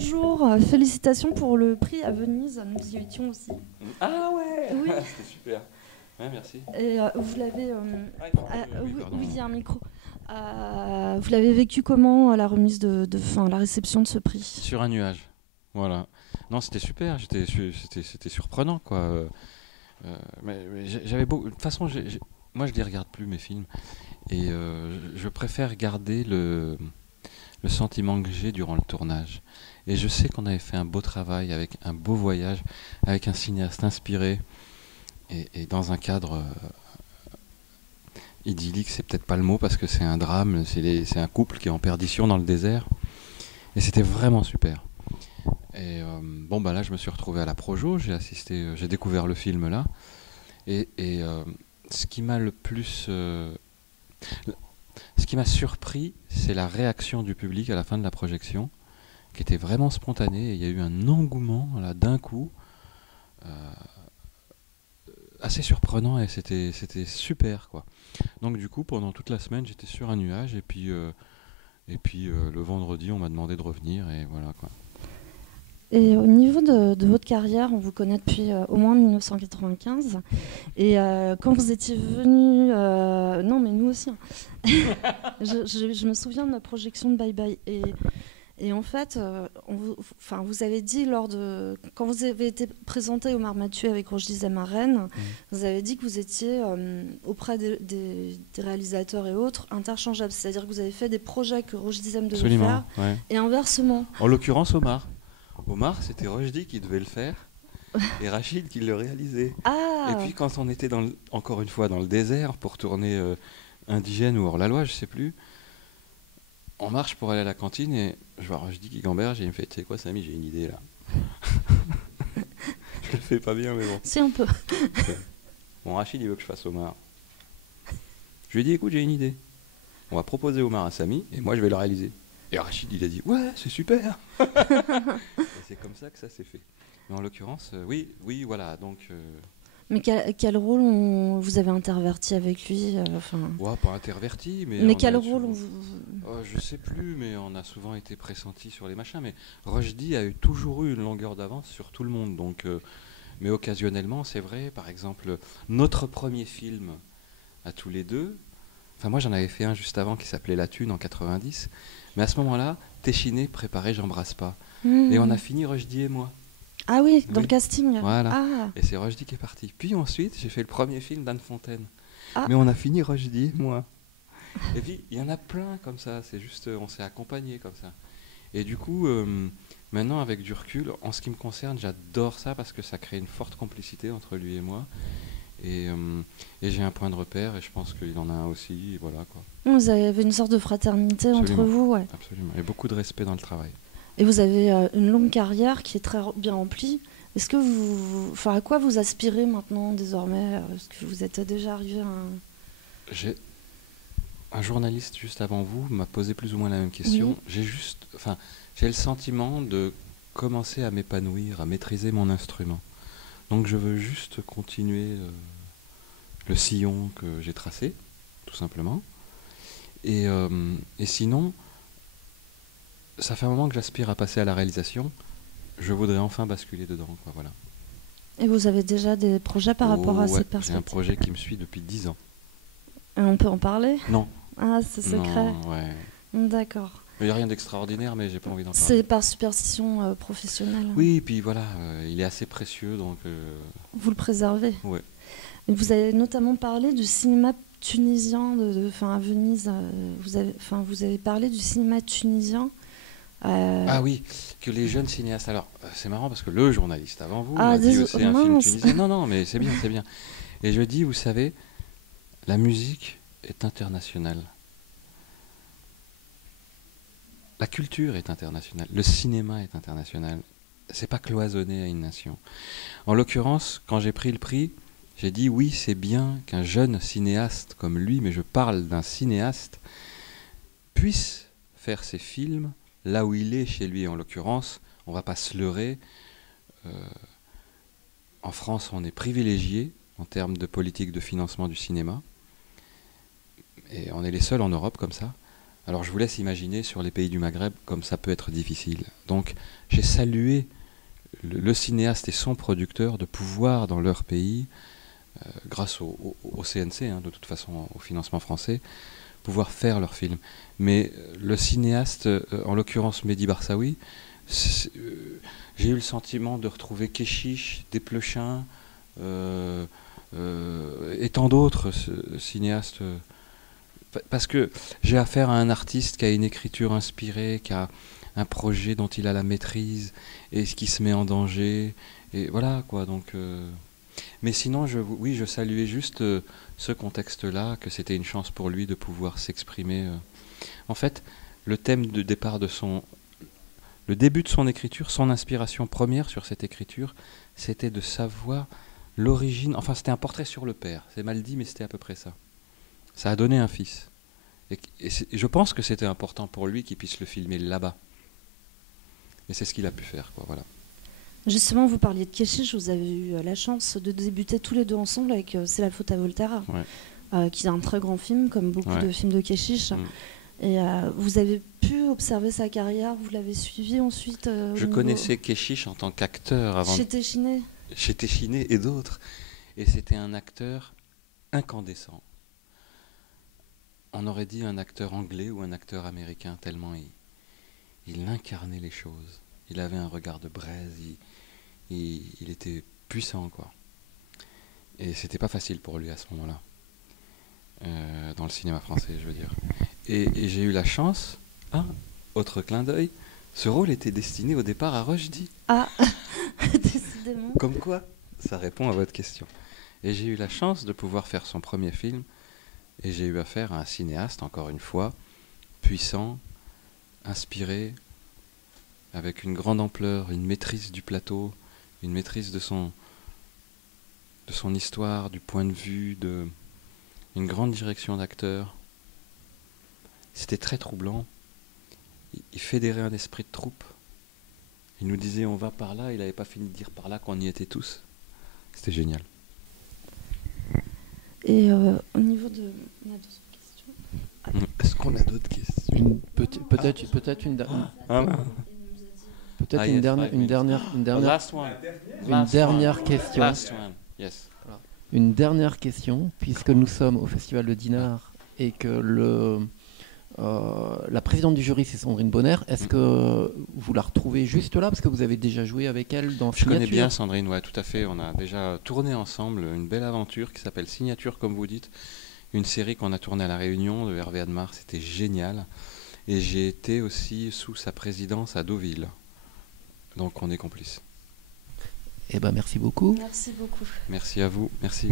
Bonjour, félicitations pour le prix à Venise, nous y étions aussi. Ah ouais. Oui, C'était super. Ouais, merci. et vous l'avez... Ah, il faut oui, pardon. oui, il y a un micro. Vous l'avez vécu comment, la remise enfin, la réception de ce prix? Sur un nuage. Voilà. Non, c'était super. C'était surprenant, quoi. Mais j'avais beau. De toute façon, moi, je les regarde plus mes films, et je préfère garder le sentiment que j'ai durant le tournage. Et je sais qu'on avait fait un beau travail avec un beau voyage, avec un cinéaste inspiré et dans un cadre idyllique, c'est peut-être pas le mot parce que c'est un drame, c'est un couple qui est en perdition dans le désert. Et c'était vraiment super. Et bon, bah là, je me suis retrouvé à la Projo, j'ai découvert le film là. Et ce qui m'a le plus. Ce qui m'a surpris, c'est la réaction du public à la fin de la projection, qui était vraiment spontanée. Et il y a eu un engouement là d'un coup, euh, assez surprenant, et c'était super, quoi. Donc du coup, pendant toute la semaine, j'étais sur un nuage, et puis le vendredi, on m'a demandé de revenir, et voilà, quoi. Et au niveau de votre carrière, on vous connaît depuis au moins 1995. Et quand vous étiez venu... non, mais nous aussi, hein. Je me souviens de ma projection de Bye Bye. Et en fait, enfin, vous avez dit quand vous avez été présenté au Mathieu avec Roche Dizem à Rennes, Mhm. vous avez dit que vous étiez auprès des réalisateurs et autres interchangeables. C'est-à-dire que vous avez fait des projets que Roche Dizem devait Absolument, faire ouais. et inversement. En l'occurrence, Omar. Omar, c'était Rochdi qui devait le faire et Rachid qui le réalisait. Et Ah, puis quand on était encore une fois dans le désert pour tourner Indigène ou Hors-la-Loi, je sais plus, on marche pour aller à la cantine et je vois Rochdi qui gamberge et il me fait: tu sais quoi, Samy, j'ai une idée là. Je le fais pas bien, mais bon. c'est un peu. Bon, Rachid, il veut que je fasse Omar. Je lui ai dit: écoute, j'ai une idée. On va proposer Omar à Samy et moi je vais le réaliser. Et Rachid, il a dit: ouais, c'est super. Et c'est comme ça que ça s'est fait. Mais en l'occurrence, oui, oui, voilà. Donc, Mais quel rôle vous avez interverti avec lui enfin, ouais, pas interverti, mais mais on quel a rôle souvent. Je sais plus, mais on a souvent été pressenti sur les machins. Mais Rushdie toujours eu une longueur d'avance sur tout le monde. Donc, mais occasionnellement, c'est vrai. Par exemple, notre premier film à tous les deux. Enfin, moi, j'en avais fait un juste avant qui s'appelait La Thune en 90. Mais à ce moment-là, Téchiné préparait J'embrasse pas. Et on a Hmm. fini Rushdie et moi. Ah oui, dans le Oui. casting. Voilà. Ah, Et c'est Rushdie qui est parti. Puis ensuite, j'ai fait le premier film d'Anne Fontaine. ah. Mais on a fini Rushdie et moi. Et puis, il y en a plein comme ça. C'est juste, on s'est accompagnés comme ça. Et du coup, maintenant, avec du recul, en ce qui me concerne, j'adore ça parce que ça crée une forte complicité entre lui et moi. Et j'ai un point de repère et je pense qu'il en a un aussi. Et voilà, quoi. Vous avez une sorte de fraternité entre Absolument. vous, ouais. Absolument. Et beaucoup de respect dans le travail. Et vous avez une longue carrière qui est très bien remplie. Est-ce que enfin, à quoi vous aspirez maintenant, désormais? Est-ce que vous êtes déjà arrivé à un... J'ai un journaliste juste avant vous m'a posé plus ou moins la même Oui. question. J'ai le sentiment de commencer à m'épanouir, à maîtriser mon instrument. Donc je veux juste continuer le sillon que j'ai tracé, tout simplement. Et sinon, ça fait un moment que j'aspire à passer à la réalisation. Je voudrais enfin basculer dedans, quoi, voilà. Et vous avez déjà des projets par rapport Oh à ouais, cette j'ai un perspective? projet qui me suit depuis 10 ans. Et on peut en parler? Non, Ah, c'est secret. non, ouais. D'accord. Il n'y a rien d'extraordinaire, mais j'ai pas envie d'en parler. C'est par superstition professionnelle. Oui, et puis voilà, il est assez précieux, donc Vous le préservez. ouais. Et vous avez notamment parlé du cinéma tunisien, enfin, à Venise. Vous avez parlé du cinéma tunisien. Ah oui, que les jeunes cinéastes. Alors, c'est marrant parce que le journaliste avant vous Ah, a dit désolé, aussi un film mince. tunisien. Non, non, mais c'est bien, c'est bien. Et je dis, vous savez, la musique est internationale. La culture est internationale. Le cinéma est international. C'est pas cloisonné à une nation. En l'occurrence, quand j'ai pris le prix, j'ai dit oui, c'est bien qu'un jeune cinéaste comme lui, mais je parle d'un cinéaste, puisse faire ses films là où il est chez lui. En l'occurrence, on va pas se leurrer. euh, En France, on est privilégié en termes de politique de financement du cinéma, et on est les seuls en Europe comme ça. Alors je vous laisse imaginer sur les pays du Maghreb comme ça peut être difficile. Donc j'ai salué le cinéaste et son producteur de pouvoir dans leur pays, grâce au CNC, hein, de toute façon au financement français, pouvoir faire leur film. Mais le cinéaste, en l'occurrence Mehdi Barsaoui, j'ai eu le sentiment de retrouver Keshish, Desplechin, et tant d'autres cinéastes. Parce que j'ai affaire à un artiste qui a une écriture inspirée, qui a un projet dont il a la maîtrise et qui se met en danger. Et voilà quoi. Donc, mais sinon, oui, je saluais juste ce contexte-là, que c'était une chance pour lui de pouvoir s'exprimer. En fait, le thème de départ le début de son écriture, son inspiration première sur cette écriture, c'était de savoir l'origine. Enfin, c'était un portrait sur le père. C'est mal dit, mais c'était à peu près ça. Ça a donné un fils. Et je pense que c'était important pour lui qu'il puisse le filmer là-bas. Et c'est ce qu'il a pu faire, quoi, voilà. Justement, vous parliez de Keshish, vous avez eu la chance de débuter tous les deux ensemble avec C'est la faute à Voltaire, qui est un très grand film, comme beaucoup de films de Keshish. Et vous avez pu observer sa carrière, vous l'avez suivi ensuite Je connaissais Keshish en tant qu'acteur avant. Chez Téchiné. Chez Téchiné et d'autres. Et c'était un acteur incandescent. On aurait dit un acteur anglais ou un acteur américain, tellement il incarnait les choses. Il avait un regard de braise, il était puissant, quoi. Et c'était pas facile pour lui à ce moment-là, dans le cinéma français, je veux dire. Et j'ai eu la chance, autre clin d'œil, ce rôle était destiné au départ à Rushdie. Ah, décidément. Comme quoi, ça répond à votre question. Et j'ai eu la chance de pouvoir faire son premier film. Et j'ai eu affaire à un cinéaste, encore une fois, puissant, inspiré, avec une grande ampleur, une maîtrise du plateau, une maîtrise de son histoire, du point de vue, une grande direction d'acteur. C'était très troublant. Il fédérait un esprit de troupe. Il nous disait on va par là, il n'avait pas fini de dire par là qu'on y était tous. C'était génial. Et au niveau de... On a d'autres questions. Est-ce qu'on a d'autres questions? Peut-être une dernière. Peut-être une dernière question. Yes. Une dernière question, puisque nous sommes au Festival de Dinard et que la présidente du jury, c'est Sandrine Bonner. Est-ce que vous la retrouvez juste là, parce que vous avez déjà joué avec elle dans Signature? Je connais bien Sandrine, ouais, tout à fait. On a déjà tourné ensemble une belle aventure qui s'appelle Signature, comme vous dites. Une série qu'on a tournée à La Réunion de Hervé Admar, c'était génial. Et j'ai été aussi sous sa présidence à Deauville. Donc on est complices. Eh ben merci beaucoup. Merci beaucoup. Merci à vous, merci.